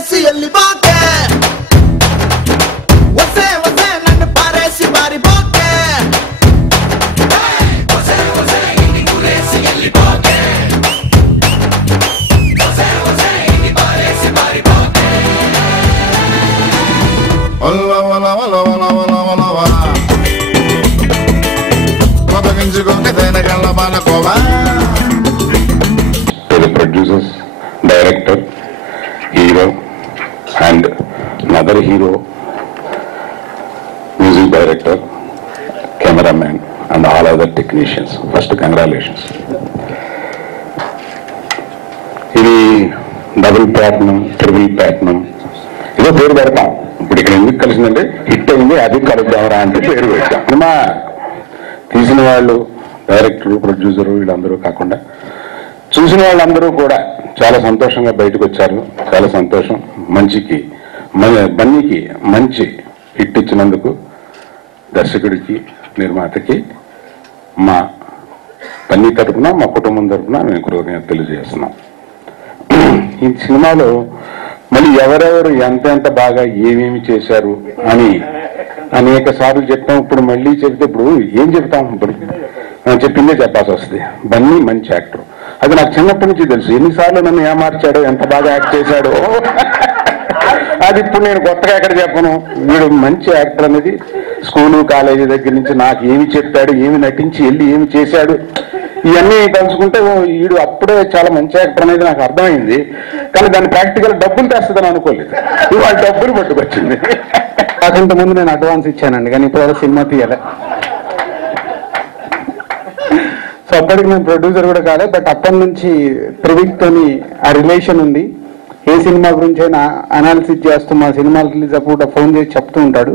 పారేసి ఎల్లిపోకే వసే వసే నన్ను పారేసి పారిపోకే వసే వసే ఇన్ని గురేసి ఎల్లిపోకే వసే వసే ఇన్ని పారేసి పారిపోకే వల్ల వల్ల వల్ల వల్ల వల్ల వల్ల వల్ల కొత్తగించుకోకే తేనెగల్ల బాలకోవా. The producers, director, hero, and another hero, music director, cameraman, and all other technicians. First, congratulations. ఇది డబుల్ ప్లాటినం, ట్రిపుల్ ప్లాటినం ఏదో పేరు పెడతాం. ఇప్పుడు ఇక్కడ ఎందుకు కలిసిందంటే హిట్ అయింది, అది కలుద్దామరా అంటే పేరు పెట్టాం. సినిమా తీసిన వాళ్ళు, డైరెక్టరు, ప్రొడ్యూసరు వీళ్ళందరూ కాకుండా చూసిన వాళ్ళందరూ కూడా చాలా సంతోషంగా బయటకు వచ్చారు. చాలా సంతోషం. బన్నీకి మంచి హిట్ ఇచ్చినందుకు దర్శకుడికి, నిర్మాతకి మా బన్నీ తరఫున, మా కుటుంబం తరఫున నేను కృతజ్ఞత తెలియజేస్తున్నాం. ఈ సినిమాలో మళ్ళీ ఎవరెవరు ఎంత బాగా ఏమేమి చేశారు అని అనేక సార్లు చెప్పాం. ఇప్పుడు మళ్ళీ చెప్తే ఇప్పుడు ఏం చెప్తాం? ఇప్పుడు చెప్పిందే చెప్పాల్సి వస్తుంది. బన్నీ మంచి యాక్టర్, అది నాకు చిన్నప్పటి నుంచి తెలుసు. ఎన్నిసార్లు నన్ను ఏమార్చాడో, ఎంత బాగా యాక్ట్ చేశాడో అది ఇప్పుడు నేను కొత్తగా ఎక్కడ చెప్పను. వీడు మంచి యాక్టర్ అనేది స్కూలు, కాలేజీ దగ్గర నుంచి నాకు ఏమి చెప్పాడు, ఏమి నటించి వెళ్ళి ఏమి చేశాడు, ఇవన్నీ తలుచుకుంటే వీడు అప్పుడే చాలా మంచి యాక్టర్ అనేది నాకు అర్థమైంది. కానీ దాన్ని ప్రాక్టికల్ డబ్బులు తెస్తుందని అనుకోలేదు. ఇవాళ డబ్బులు పట్టుకొచ్చింది. కాకంటే ముందు నేను అడ్వాన్స్ ఇచ్చానండి, కానీ ఇప్పుడు సినిమా తీయాలి. సో అప్పటికి నేను ప్రొడ్యూసర్ కూడా కాలే, బట్ అప్పటి నుంచి త్రివిక్తోని ఆ రిలేషన్ ఉంది. ఏ సినిమా గురించి అయినా అనాలిసిస్ చేస్తూ మా సినిమాలు రిలీజ్ అప్పుడు ఫోన్ చేసి చెప్తూ ఉంటాడు.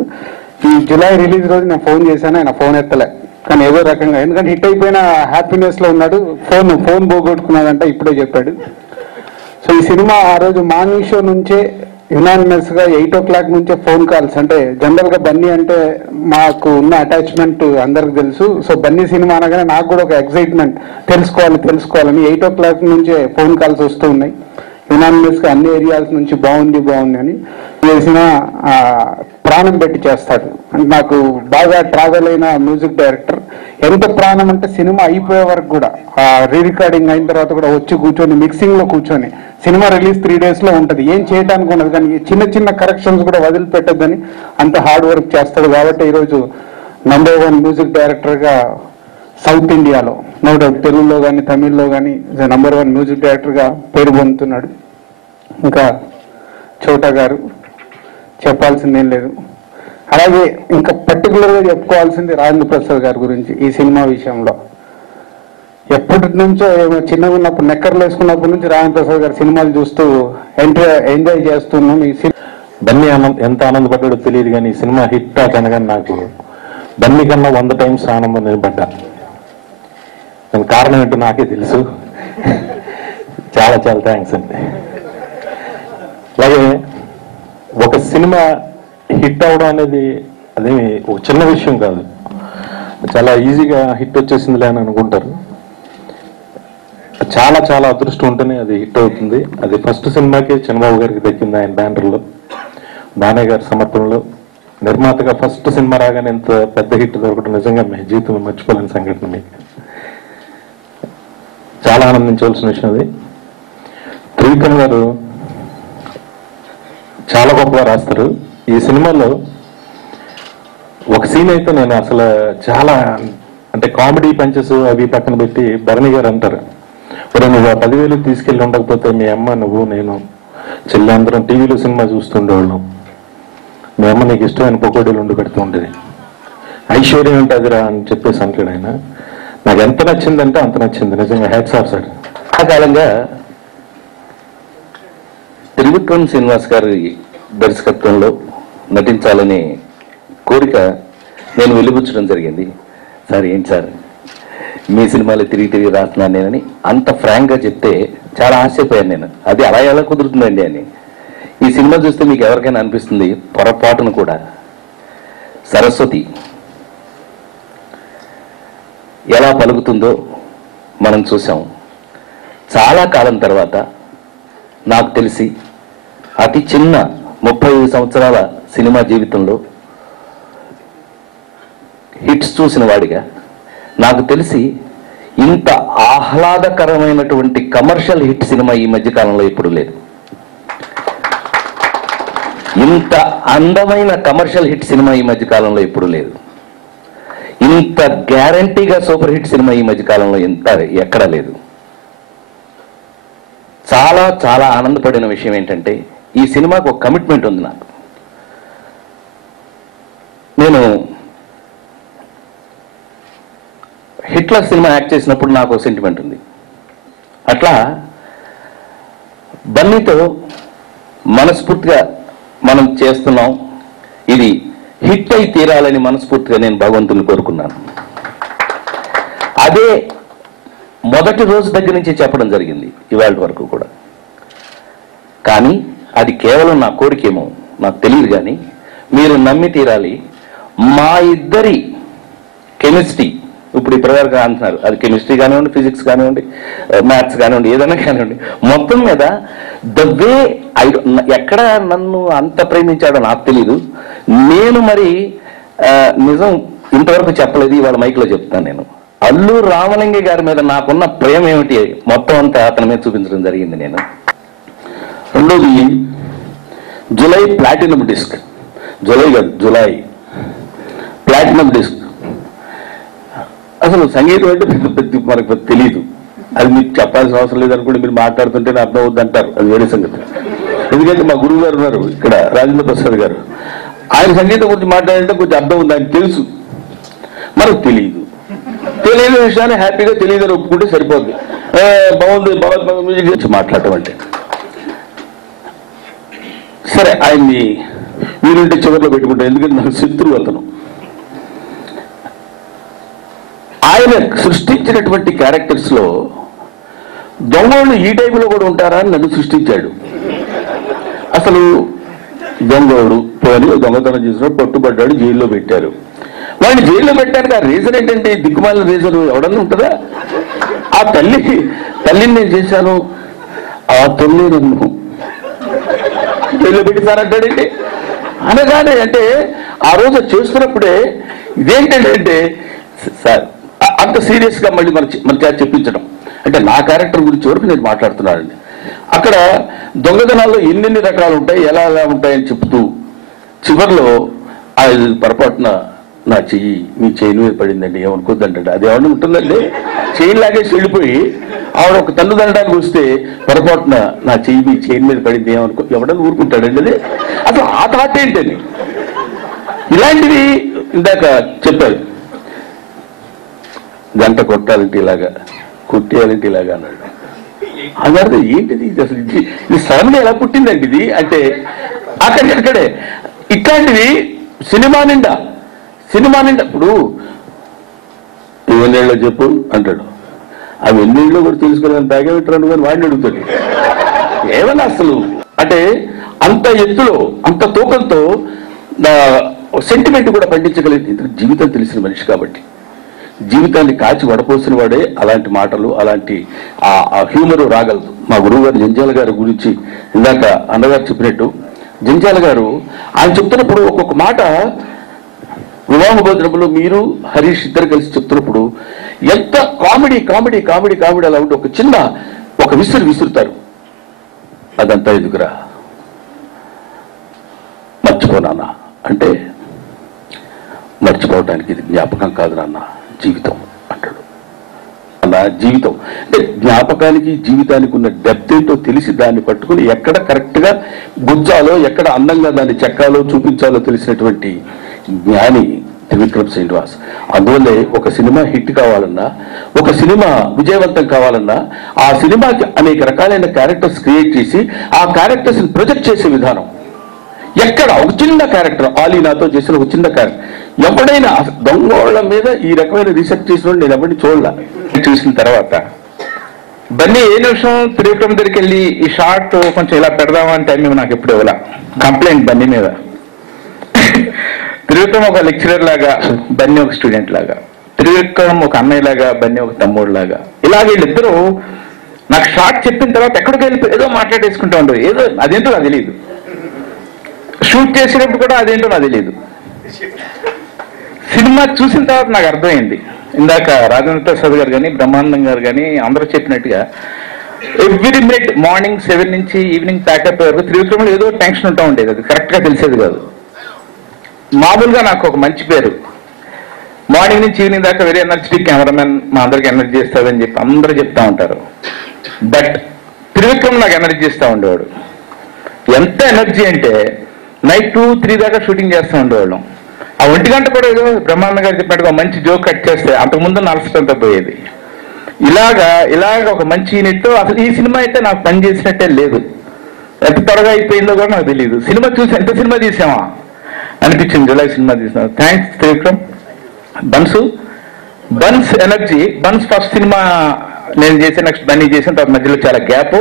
ఈ జూలై రిలీజ్ రోజు నేను ఫోన్ చేశాను, ఆయన ఫోన్ ఎత్తలే. కానీ ఏదో రకంగా, ఎందుకంటే హిట్ అయిపోయిన హ్యాపీనెస్ లో ఉన్నాడు. ఫోన్ పోగొట్టుకున్నాడంటే ఇప్పుడే చెప్పాడు. సో ఈ సినిమా ఆ రోజు మార్నింగ్ షో నుంచే యునానిమస్ గా 8 o'clock నుంచే ఫోన్ కాల్స్. అంటే జనరల్ గా బన్నీ అంటే మాకు ఉన్న అటాచ్మెంట్ అందరికి తెలుసు. సో బన్నీ సినిమా అనగానే నాకు కూడా ఒక ఎక్సైట్మెంట్, తెలుసుకోవాలని 8 o'clock నుంచే ఫోన్ కాల్స్ వస్తూ ఉన్నాయి. యునానిమస్ గా అన్ని ఏరియాస్ నుంచి బాగుంది అని చేసిన ప్రాణం పెట్టి చేస్తాడు. అంటే నాకు బాగా ట్రావెల్ అయిన మ్యూజిక్ డైరెక్టర్. ఎంత ప్రాణం అంటే సినిమా అయిపోయే వరకు కూడా, రీ రికార్డింగ్ అయిన తర్వాత కూడా వచ్చి కూర్చొని మిక్సింగ్ లో కూర్చొని, సినిమా రిలీజ్ 3 days లో ఉంటుంది, ఏం చేయడానికి ఉండదు, కానీ చిన్న కరెక్షన్స్ కూడా వదిలిపెట్టద్దని అంత హార్డ్ వర్క్ చేస్తాడు. కాబట్టి ఈరోజు నంబర్ 1 మ్యూజిక్ డైరెక్టర్ గా సౌత్ ఇండియాలో, నో డౌట్ తెలుగులో కానీ తమిళ్లో కానీ నంబర్ 1 మ్యూజిక్ డైరెక్టర్ గా పేరు పొందుతున్నాడు. ఇంకా చోటా గారు చెప్పాల్సిందేం లేదు. అలాగే ఇంకా పర్టికులర్ గా చెప్పుకోవాల్సింది రాజేంద్ర ప్రసాద్ గారి గురించి. ఈ సినిమా విషయంలో ఎప్పటి నుంచో చిన్నగా ఉన్నప్పుడు, నెక్కర్లు వేసుకున్నప్పటి నుంచి రాజేంద్ర ప్రసాద్ గారి సినిమాలు చూస్తూ ఎంజాయ్ చేస్తున్నాం. ఈ బన్నీ ఎంత ఆనందపడ్డాడో తెలియదు, కానీ ఈ సినిమా హిట్ అనగానే నాకు బన్నీ కన్నా 100 times ఆనందం నిలబడ్డా. దాని కారణం ఏంటో నాకే తెలుసు. చాలా థ్యాంక్స్ అండి. అలాగే ఒక సినిమా హిట్ అవడం అనేది అదేమి ఒక చిన్న విషయం కాదు. చాలా ఈజీగా హిట్ వచ్చేసిందిలే అని అనుకుంటారు. చాలా అదృష్టం ఉంటేనే అది హిట్ అవుతుంది. అది ఫస్ట్ సినిమాకి చంద్రబాబు గారికి దక్కింది, ఆయన బ్యానర్లో, దానయ్య గారి సమర్థనలో. నిర్మాతగా ఫస్ట్ సినిమా రాగానే ఎంత పెద్ద హిట్ దొరకడం నిజంగా మీ జీవితంలో మర్చిపోలేని సంఘటన. మీకు చాలా ఆనందించవలసిన విషయం అది. త్రివిక్రమ్ గారు చాలా గొప్పగా రాస్తారు. ఈ సినిమాలో ఒక సీన్ అయితే నేను అసలు చాలా, అంటే కామెడీ పంచెస్ అవి పక్కన పెట్టి భరణి గారు అంటారు, ఇప్పుడు నువ్వు 10,000 తీసుకెళ్ళి ఉండకపోతే మీ అమ్మ, నువ్వు, నేను, చెల్లి అందరం టీవీలో సినిమా చూస్తుండేవాళ్ళం. మీ అమ్మ నీకు ఇష్టమైన పకోడీలు ఉండి పెడుతూ ఉండేది, ఐశ్వర్యం ఉంటుందిరా అని చెప్పేసి అంటాడు ఆయన. నాకు ఎంత నచ్చిందంటే అంత నచ్చింది నిజంగా. Hats off sir. ఆ కాలంగా త్రివిక్రమ్ శ్రీనివాస్ గారి దర్శకత్వంలో నటించాలనే కోరిక నేను వెలిబుచ్చడం జరిగింది. సార్ ఏంటి సార్ మీ సినిమాలు తిరిగి రాస్తున్నాను నేనని అంత ఫ్రాంక్గా చెప్తే చాలా ఆశ్చర్యపోయాను నేను. అది అలా ఎలా కుదురుతుందండి అని. ఈ సినిమా చూస్తే మీకు ఎవరికైనా అనిపిస్తుంది పొరపాటును కూడా సరస్వతి ఎలా పలుకుతుందో మనం చూసాం. చాలా కాలం తర్వాత నాకు తెలిసి అతి చిన్న 35 సంవత్సరాల సినిమా జీవితంలో హిట్స్ చూసిన వాడిగా నాకు తెలిసి ఇంత ఆహ్లాదకరమైనటువంటి కమర్షియల్ హిట్ సినిమా ఈ మధ్యకాలంలో ఎప్పుడు లేదు. ఇంత అందమైన కమర్షియల్ హిట్ సినిమా ఈ మధ్యకాలంలో ఎప్పుడు లేదు. ఇంత గ్యారంటీగా సూపర్ హిట్ సినిమా ఈ మధ్యకాలంలో ఎక్కడా లేదు. చాలా చాలా ఆనందపడిన విషయం ఏంటంటే ఈ సినిమాకు ఒక కమిట్మెంట్ ఉంది నాకు. నేను హిట్లర్ సినిమా యాక్ట్ చేసినప్పుడు నాకు ఒక సెంటిమెంట్ ఉంది. అట్లా బన్నీతో మనస్ఫూర్తిగా మనం చేస్తున్నాం, ఇది హిట్ అయి తీరాలని మనస్ఫూర్తిగా నేను భగవంతుని కోరుకున్నాను. అదే మొదటి రోజు దగ్గర నుంచి చెప్పడం జరిగింది ఇవాళ వరకు కూడా. కానీ అది కేవలం నా కోరికేమో నాకు తెలియదు, కానీ మీరు నమ్మి తీరాలి. మా ఇద్దరి కెమిస్ట్రీ ఇప్పుడు ఇప్పటివరకు అంటున్నారు, అది కెమిస్ట్రీ కానివ్వండి, ఫిజిక్స్ కానివ్వండి, మ్యాథ్స్ కానివ్వండి, ఏదైనా కానివ్వండి, మొత్తం మీద ద వే ఎక్కడ నన్ను అంత ప్రేమించాడో నాకు తెలీదు. నేను మరి నిజం ఇంతవరకు చెప్పలేదు, ఇవాళ మైక్లో చెప్తాను. నేను అల్లూరు రామలింగ గారి మీద నాకున్న ప్రేమ ఏమిటి మొత్తం అంతా అతని మీద చూపించడం జరిగింది. నేను రెండోది Julayi platinum disc, Julayi platinum disc. అసలు సంగీతం అంటే పెద్ద మనకు తెలియదు, అది మీకు చెప్పాల్సిన అవసరం లేదనుకోండి. మీరు మాట్లాడుతుంటేనే అర్థం అవుద్ది అంటారు, అది వేరే సంగతి. ఎందుకంటే మా గురువు గారు ఉన్నారు ఇక్కడ, రాజేంద్ర ప్రసాద్ గారు, ఆయన సంగీతం గురించి మాట్లాడంటే కొంచెం అర్థం ఉంది, ఆయన తెలుసు, మనకు తెలియదు. తెలియని విషయాన్ని హ్యాపీగా తెలియదని ఒప్పుకుంటే సరిపోద్ది. బాగుంది మ్యూజిక్ గురించి మాట్లాడటం అంటే. సరే, ఆయన్ని వీరుంటే చివరిలో పెట్టుకుంటాను, ఎందుకంటే నాకు శత్రువు అతను. ఆయన సృష్టించినటువంటి క్యారెక్టర్స్ లో దొంగోళ్ళు ఈ టైపులో కూడా ఉంటారా అని నన్ను సృష్టించాడు. అసలు దొంగోడు పోని దొంగతనం చేసినప్పుడు పట్టుబడ్డాడు, జైల్లో పెట్టారు. వాడిని జైల్లో పెట్టడానికి ఆ రీజన్ ఏంటంటే దిక్కుమాలిన రీజన్ ఎవడన్నా ఉంటుందా? ఆ తల్లిని నేను చేశాను, ఆ తల్లి నన్ను జైల్లో పెట్టిస్తానంటాడండి. అనగానే అంటే ఆ రోజు చేస్తున్నప్పుడే ఇదేంటంటే సార్ అంత సీరియస్ గా మళ్ళీ మన చెప్పించడం అంటే నా క్యారెక్టర్ గురించి వరకు నేను మాట్లాడుతున్నానండి. అక్కడ దొంగతనాల్లో ఎన్నెన్ని రకాలు ఉంటాయి, ఎలా ఉంటాయని చెప్తూ చివరిలో అది పొరపాటున నా చెయ్యి మీ చెయ్యి మీద పడిందండి, ఏమనుకోద్దండి. అది ఏమన్నా ఉంటుందండి? చెయ్యి లాగేసి వెళ్ళిపోయి ఆవిడ ఒక తన్ను దండడానికి వస్తే పొరపాటున నా చెయ్యి మీ చెయ్యి మీద పడింది ఏమనుకో, ఎవడన్నా ఊరుకుంటాడండి అది? అసలు ఆ థాట్ ఏంటని ఇలాంటివి ఇందాక చెప్పారు. గంట కొట్టాలంటే ఇలాగా, కొట్టేయాలంటే ఇలాగా అన్నాడు. అదే ఏంటిది అసలు, ఇది సడన్గా ఎలా పుట్టిందండి ఇది అంటే అక్కడే ఇట్లాంటివి సినిమా నిండా ఇప్పుడు ఎన్నేళ్ళలో చెప్పు అంటాడు. అవి ఎన్నేళ్ళలో కూడా తెలుసుకోవాలని తాగే పెట్టాను కానీ వాడిని అడుగుతాడు ఏమన్నా అసలు. అంటే అంత ఎత్తులో అంత తూకంతో సెంటిమెంట్ కూడా పండించగలిగింది. జీవితం తెలిసిన మనిషి కాబట్టి, జీవితాన్ని కాచి వడపోసిన వాడే అలాంటి మాటలు, అలాంటి ఆ హ్యూమర్ రాగలదు. మా గురువు గారు జంజాల గారి గురించి ఇందాక అన్నగారు చెప్పినట్టు, జంజాల గారు ఆయన చెప్తున్నప్పుడు ఒక్కొక్క మాట వివాహ భోజనంలో మీరు హరీష్ ఇద్దరు కలిసి చెప్తున్నప్పుడు ఎంత కామెడీ కామెడీ కామెడీ కామెడీ అలా ఉంటే ఒక విసురుతారు. అదంతా ఎందుకురా, మర్చిపోనాన్న అంటే మర్చిపోవడానికి ఇది జ్ఞాపకం కాదు నాన్న, జీవితం అంటాడు. అలా జీవితం అంటే జ్ఞాపకానికి జీవితానికి ఉన్న డెప్త్ ఏంటో తెలిసి దాన్ని పట్టుకుని ఎక్కడ కరెక్ట్గా గుజ్జాలో, ఎక్కడ అందంగా దాన్ని చెక్కాలో చూపించాలో తెలిసినటువంటి జ్ఞాని త్రివిక్రమ్ శ్రీనివాస్. అందువల్లే ఒక సినిమా హిట్ కావాలన్నా, ఒక సినిమా విజయవంతం కావాలన్నా ఆ సినిమాకి అనేక రకాలైన క్యారెక్టర్స్ క్రియేట్ చేసి ఆ క్యారెక్టర్స్ ప్రొజెక్ట్ చేసే విధానం. ఎక్కడ ఒక చిన్న క్యారెక్టర్, ఆలీనాతో చేసిన ఒక చిన్న క్యారెక్టర్, ఎవడైనా దొంగోళ్ల మీద ఈ రకమైన రీసెర్చ్ చేసిన నేను ఎవరిని చూసిన తర్వాత బన్నీ ఏ నిమిషం త్రివిక్రమ్ దగ్గరికి వెళ్ళి ఈ షార్ట్ కొంచెం ఇలా పెడదామని టైం నాకు ఎప్పుడు ఇవ్వాల కంప్లైంట్ బన్నీ మీద. త్రివిక్రమ్ ఒక లెక్చరర్ లాగా, బన్నీ ఒక స్టూడెంట్ లాగా, త్రివిక్రమ్ ఒక అన్నయ్య లాగా, బన్నీ ఒక తమ్ముడు లాగా, ఇలాగ వీళ్ళిద్దరూ నాకు షార్ట్ చెప్పిన తర్వాత ఎక్కడికి వెళ్ళిపోయి ఏదో మాట్లాడేసుకుంటా ఉండదు. ఏదో అదేంటో నాకు తెలియదు. షూట్ చేసినప్పుడు కూడా అదేంటో నాకు తెలియదు. సినిమా చూసిన తర్వాత నాకు అర్థమైంది. ఇందాక రాజేంద్ర ప్రసాద్ గారు కానీ బ్రహ్మానందం గారు కానీ అందరూ చెప్పినట్టుగా ఎవ్రీ మినిట్ మార్నింగ్ 7 నుంచి ఈవినింగ్ ప్యాకప్ వరకు త్రివిక్రమలో ఏదో టెన్షన్ ఉంటా ఉండేది. అది కరెక్ట్గా తెలిసేది కాదు. మామూలుగా నాకు ఒక మంచి పేరు, మార్నింగ్ నుంచి ఈవినింగ్ దాకా వెరీ ఎనర్జెటిక్ కెమెరామెన్, మా అందరికి ఎనర్జీ ఇస్తాడని చెప్పి అందరూ చెప్తా ఉంటారు. బట్ త్రివిక్రమ్ నాకు ఎనర్జీ ఇస్తూ ఉండేవాడు. ఎంత ఎనర్జీ అంటే నైట్ 2, 3 దాకా షూటింగ్ చేస్తూ ఉండేవాళ్ళం. ఆ 1 గంట కూడా ఏదో బ్రహ్మానంద గారు చెప్పినట్టుగా మంచి జోక్ కట్ చేస్తే అంతకుముందు నలసటంతా పోయేది. ఇలాగ ఒక మంచి యూనిట్తో అసలు ఈ సినిమా అయితే నాకు పని చేసినట్టే లేదు. ఎంత త్వరగా అయిపోయిందో కూడా నాకు తెలియదు. సినిమా చూసి ఎంత సినిమా తీసామా అనిపించింది. జులై సినిమా తీసాం. థ్యాంక్స్ త్రివిక్రమ్. బన్స్ ఎనర్జీ, బన్స్ ఫస్ట్ సినిమా నేను చేసి నెక్స్ట్ బన్నీ చేసిన తర్వాత మధ్యలో చాలా గ్యాప్.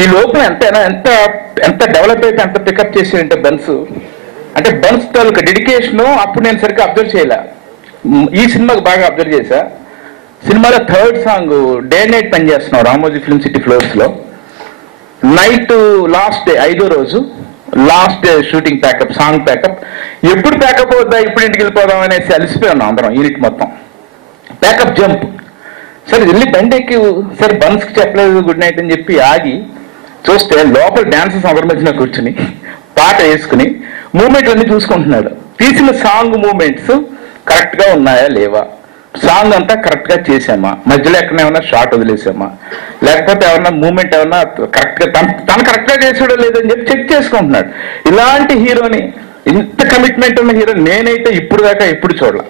ఈ లోపల ఎంత డెవలప్ అయితే ఎంత పికప్ చేసి అంటే బన్స్ తాలూకా డెడికేషను అప్పుడు నేను సరిగ్గా అబ్జర్వ్ చేయలే. ఈ సినిమాకి బాగా అబ్జర్వ్ చేశా. సినిమాలో 3rd సాంగ్ డే నైట్ పని చేస్తున్నాం రామోజీ ఫిల్మ్ సిటీ ఫ్లోర్స్లో. నైట్ లాస్ట్ డే 5వ రోజు last day shooting pack up, song pack up. ఎప్పుడు ప్యాకప్ అవుద్దా, ఇప్పుడు ఇంటికి వెళ్ళిపోదాం అనేసి అలసిపోయి ఉన్నాం అందరం, యూనిట్ మొత్తం. Pack up jump. సరే వెళ్ళి బండి ఎక్కి సరే బన్స్కి చెప్పలేదు గుడ్ నైట్ అని చెప్పి ఆగి చూస్తే లోపల డాన్సర్స్ అందరి మధ్యన కూర్చుని పాట వేసుకుని మూమెంట్లు అన్ని చూసుకుంటున్నాడు. తీసిన సాంగ్ మూమెంట్స్ కరెక్ట్గా ఉన్నాయా లేవా, సాంగ్ అంతా కరెక్ట్గా చేసామా, మధ్యలో ఎక్కడ ఏమన్నా షార్ట్ వదిలేసామా, లేకపోతే ఏమన్నా మూమెంట్ ఏమన్నా కరెక్ట్గా తను కరెక్ట్గా చేసాడో లేదని చెప్పి చెక్ చేసుకుంటున్నాడు. ఇలాంటి హీరోని, ఇంత కమిట్మెంట్ ఉన్న హీరో నేనైతే ఇప్పుడు దాకా ఎప్పుడు చూడలే.